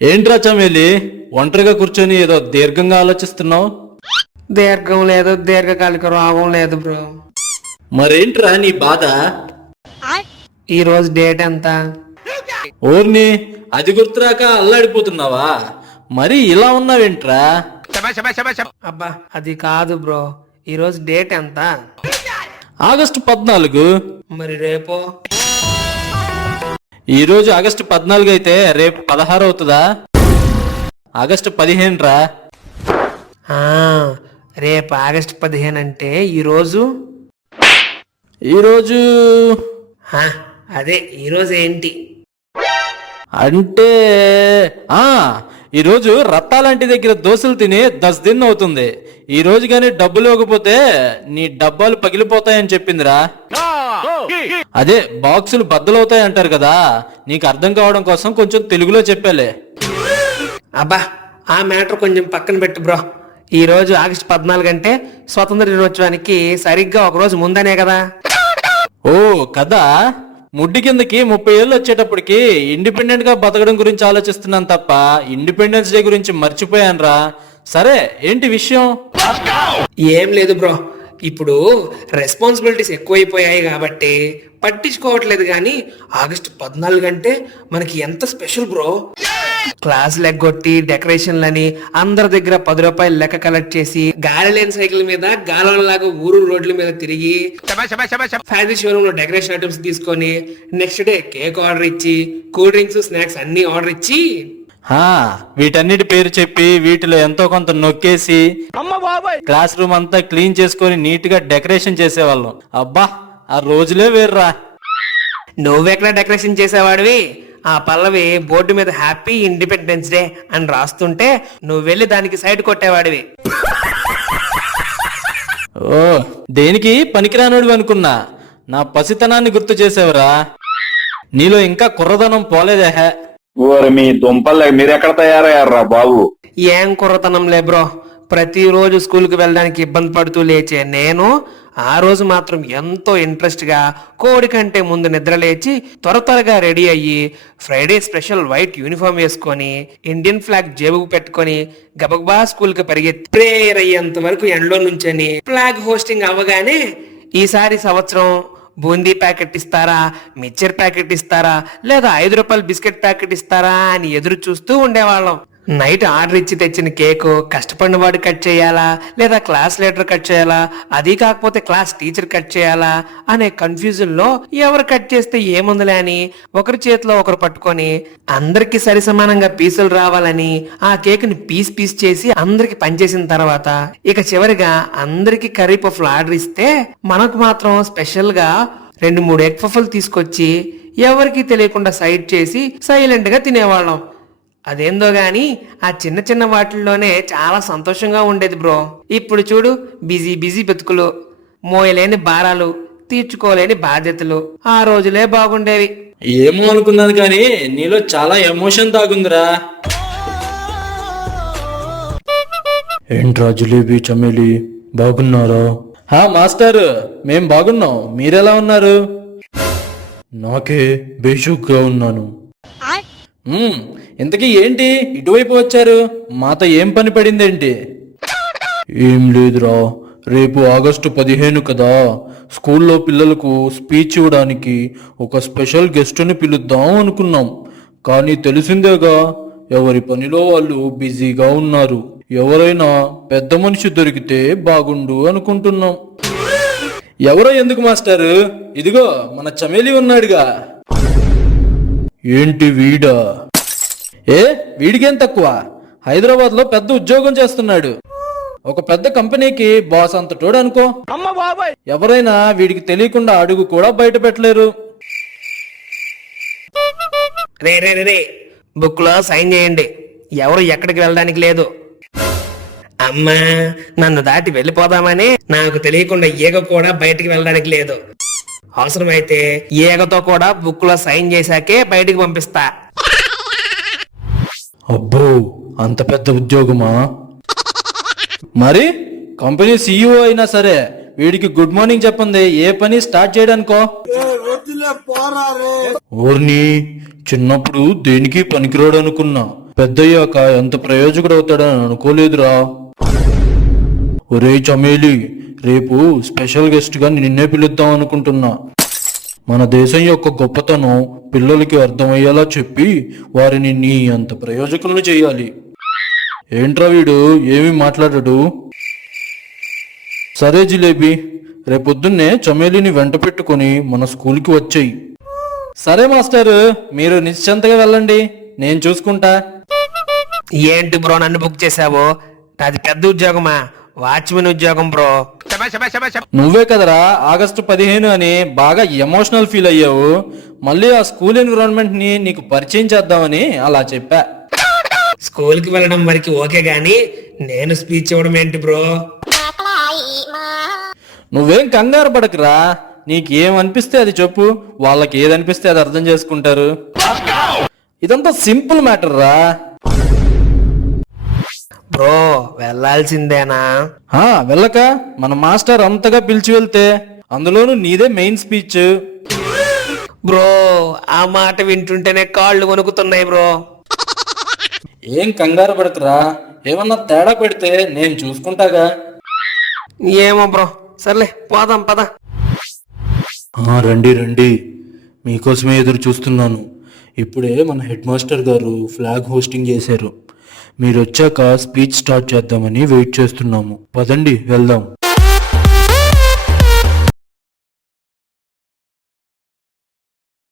ఏంట్రా చమేలి ఒంటరిగా కూర్చొని ఏదో దీర్ఘంగా ఆలోచిస్తున్నావు? దీర్ఘం లేదు, దీర్ఘకాలిక రోగం లేదు బ్రో. మరేంట్రా నీ బాధ? ఈ రోజు డేట్ ఎంత? ఓర్ని, అది గుర్తురాక అల్లాడిపోతున్నావా? మరి ఇలా ఉన్నావేంట్రా? అబ్బా అది కాదు బ్రో, ఈ రోజు డేట్ ఎంత? ఆగస్టు 14. మరి రేపో? ఈ రోజు ఆగస్టు 14 అయితే రేపు 16 అవుతుందా? ఆగస్టు 15 రా. రేపు ఆగస్టు 15 అంటే ఈరోజు అదే ఈరోజు ఏంటి అంటే ఈరోజు రత్తాలంటి దగ్గర దోశలు తిని 10 దిన్ అవుతుంది. ఈ రోజు గానీ డబ్బులు ఇవ్వకపోతే నీ డబ్బాలు పగిలిపోతాయని చెప్పిందిరా. అదే బాక్సులు బద్దలవుతాయి అంటారు కదా, నీకు అర్థం కావడం కోసం కొంచెం తెలుగులో చెప్పాలే. అబ్బా ఆ మ్యాటర్ కొంచెం పక్కన పెట్టు బ్రో. ఈ రోజు ఆగస్టు 14 అంటే స్వతంత్ర దినోత్సవానికి సరిగ్గా ఒక రోజు ముందనే కదా. ఓ కదా, ముడ్డి కిందకి 30 ఏళ్ళు వచ్చేటప్పటికి ఇండిపెండెంట్ గా బతకడం గురించి ఆలోచిస్తున్నాను తప్ప ఇండిపెండెన్స్ డే గురించి మర్చిపోయానురా. సరే ఏంటి విషయం? ఏం లేదు బ్రో, ఇప్పుడు రెస్పాన్సిబిలిటీస్ ఎక్కువైపోయాయి కాబట్టి పట్టించుకోవట్లేదు. కానీ ఆగస్టు 14 అంటే మనకి ఎంత స్పెషల్ బ్రో. క్లాసులు ఎగ్గొట్టి డెకరేషన్లని అందరి దగ్గర 10 రూపాయలు లెక్క కలెక్ట్ చేసి గాలి లేని సైకిల్ మీద గాలంలాగా ఊరు రోడ్ల మీద తిరిగి ఫ్యాన్సీ షోరూమ్ లో డెకరేషన్ ఐటమ్స్ తీసుకొని నెక్స్ట్ డే కేక్ ఆర్డర్ ఇచ్చి కూల్ డ్రింక్స్ స్నాక్స్ అన్ని ఆర్డర్ ఇచ్చి వీటన్నిటి పేరు చెప్పి వీటిలో ఎంతో కొంత నొక్కేసి క్లాస్ రూమ్ అంతా క్లీన్ చేసుకొని నీట్ గా డెకరేషన్ చేసేవాళ్ళం. అబ్బా ఆ రోజులే వేర్రా. నువ్వెక్కడ డెకరేషన్ చేసేవాడివి? ఆ పల్లవి బోర్డు మీద హ్యాపీ ఇండిపెండెన్స్ డే అని రాస్తుంటే నువ్వు వెళ్ళి దానికి సైడ్ కొట్టేవాడివి. ఓ దేనికి పనికిరానుడివి అనుకున్నా, నా పసితనాన్ని గుర్తు చేసేవరా. నీలో ఇంకా కుర్రదనం పోలేదే. మీ దుంపల్ మీరెక్కడ తయారయ్యారా బాబు? ఏం కుర్రతనం లే బ్రో, ప్రతిరోజు స్కూల్కి వెళ్ళడానికి ఇబ్బంది పడుతూ లేచే నేను ఆ రోజు మాత్రం ఎంతో ఇంట్రెస్ట్ గా కోడి కంటే ముందు నిద్ర లేచి త్వరగా రెడీ అయ్యి ఫ్రైడే స్పెషల్ వైట్ యూనిఫామ్ వేసుకొని ఇండియన్ ఫ్లాగ్ జేబుకు పెట్టుకొని గబగబా స్కూల్ కి పరిగెత్తి ప్రేయర్ అయ్యేంత వరకు ఎండలో నుంచని ఫ్లాగ్ హోస్టింగ్ అవ్వగానే ఈసారి సంవత్సరం బూందీ ప్యాకెట్ ఇస్తారా, మిక్చర్ ప్యాకెట్ ఇస్తారా, లేదా 5 రూపాయల బిస్కెట్ ప్యాకెట్ ఇస్తారా అని ఎదురు చూస్తూ ఉండేవాళ్ళం. నైట్ ఆర్డర్ ఇచ్చి తెచ్చిన కేకు కష్టపడిన వాడు కట్ చేయాలా, లేదా క్లాస్ లీడర్ కట్ చేయాలా, అది కాకపోతే క్లాస్ టీచర్ కట్ చేయాలా అనే కన్ఫ్యూజన్ లో ఎవరు కట్ చేస్తే ఏముందిలే అని ఒకరి చేతిలో ఒకరు పట్టుకొని అందరికి సరి సమానంగా పీసులు రావాలని ఆ కేక్ ని పీస్ చేసి అందరికి పనిచేసిన తర్వాత ఇక చివరిగా అందరికి కర్రీ పఫ్లు ఆర్డర్ ఇస్తే మనకు మాత్రం స్పెషల్ గా 2-3 ఎగ్ పఫ్లు తీసుకొచ్చి ఎవరికి తెలియకుండా సైడ్ చేసి సైలెంట్ గా తినేవాళ్ళం. అదేందో గాని ఆ చిన్న వాటిల్లోనే చాలా సంతోషంగా ఉండేది బ్రో. ఇప్పుడు చూడు, బిజీ బతుకులు, మోయలేని భారాలు, తీర్చుకోలేని బాధ్యతలు. ఆ రోజులే బాగుండేవి. ఏమో అనుకున్నాను కానీ నీలో చాలా ఎమోషన్ తాగుందిరా. ఏంట్రా జిలేబీ చమేలి, బాగున్నారా? మాస్టర్ మేం బాగున్నాం, మీరెలా ఉన్నారు? నాకే బేషుగ్గా ఉన్నాను. ఇంతకీ ఏంటి ఇటువైపు వచ్చారు? మాతో ఏం పని పడిందేంటి? ఏం లేదురా, రేపు ఆగస్టు 15 కదా, స్కూల్లో పిల్లలకు స్పీచ్ ఇవ్వడానికి ఒక స్పెషల్ గెస్ట్ని పిలుద్దాం అనుకున్నాం. కానీ తెలిసిందేగా, ఎవరి పనిలో వాళ్ళు బిజీగా ఉన్నారు. ఎవరైనా పెద్ద మనిషి దొరికితే బాగుండు అనుకుంటున్నాం. ఎవరో ఎందుకు మాస్టారు, ఇదిగో మన చమేలి ఉన్నాడుగా. ఏంటి వీడా? వీడికేం తక్కువ, హైదరాబాద్ లో పెద్ద ఉద్యోగం చేస్తున్నాడు. ఒక పెద్ద కంపెనీకి బాస్ అంతటోడు అనుకో. ఎవరైనా వీడికి తెలియకుండా అడుగు కూడా బయట పెట్టలేరు. రే బుక్ లో సైన్ చేయండి, ఎవరు ఎక్కడికి వెళ్ళడానికి లేదు. అమ్మా నన్ను దాటి వెళ్ళిపోదామని నాకు తెలియకుండా ఈగ కూడా బయటికి వెళ్ళడానికి లేదు. అవసరమైతే ఈగతో కూడా బుక్ లో సైన్ చేశాకే బయటికి పంపిస్తా. అబ్బో అంత పెద్ద ఉద్యోగమా? మరి కంపెనీ CEO అయినా సరే వీడికి గుడ్ మార్నింగ్ చెప్పండి ఏ పని స్టార్ట్ చేయడానికో. ఊర్ని చిన్నప్పుడు దేనికి పనికిరాడు అనుకున్నా, పెద్దయ్యాక ఎంత ప్రయోజకుడవుతాడని అనుకోలేదురా. ఒరేయ్ చమేలి, రేపు స్పెషల్ గెస్ట్ గా నిన్నే పిలుద్దాం అనుకుంటున్నా. మన దేశం యొక్క గొప్పతనం పిల్లలకి అర్థమయ్యేలా చెప్పి వారిని నీ అంత ప్రయోజకులను చేయాలి. ఏంట్రా వీడు ఏమీ మాట్లాడడు? సరే జిలేబీ, రేపొద్దున్నే చమేలిని వెంట పెట్టుకుని మన స్కూల్కి వచ్చేయి. సరే మాస్టర్, మీరు నిశ్చింతగా వెళ్ళండి, నేను చూసుకుంటా. ఏంటి బ్రో నన్ను బుక్ చేసావు? నాది పెద్ద ఉద్యోగమా? వాచ్మెన్ ఉద్యోగం బ్రో. నువ్వే కదరా ఆగస్టు 15 అని బాగా ఎమోషనల్ ఫీల్ అయ్యావు. మళ్ళీ ఆ స్కూల్ ఎన్విరాన్మెంట్ ని నీకు పరిచయం చేద్దామని అలా చెప్పా. స్కూల్కి వెళ్ళడం వరకు ఓకే గాని నేను స్పీచ్ ఇవ్వడం ఏంటి బ్రో? నువ్వేం కంగారు పడకురా, నీకేమనిపిస్తే అది చెప్పు, వాళ్ళకి ఏదనిపిస్తే అది అర్థం చేసుకుంటారు. ఇదంతా సింపుల్ మ్యాటర్ రా. బ్రో వెళ్ళాల్సిందేనా? వెళ్ళక మన మాస్టర్ అంతగా పిలిచి వెళ్తే, అందులోనూ నీదే మెయిన్ స్పీచ్. బ్రో ఆ మాట వింటుంటేనే కాళ్ళు వణుకుతున్నాయి బ్రో. ఏం కంగారు పడకురా, ఏమన్నా తేడా పెడితే నేను చూసుకుంటాగా. ఏమో బ్రో, సర్లే పోదాం పద. రండి రండి, మీకోసమే ఎదురు చూస్తున్నాను. ఇప్పుడే మన హెడ్ మాస్టర్ గారు ఫ్లాగ్ హోస్టింగ్ చేశారు. మీరు వచ్చాక స్పీచ్ స్టార్ట్ చేద్దామని వెయిట్ చేస్తున్నాము. పదండి వెళ్దాం.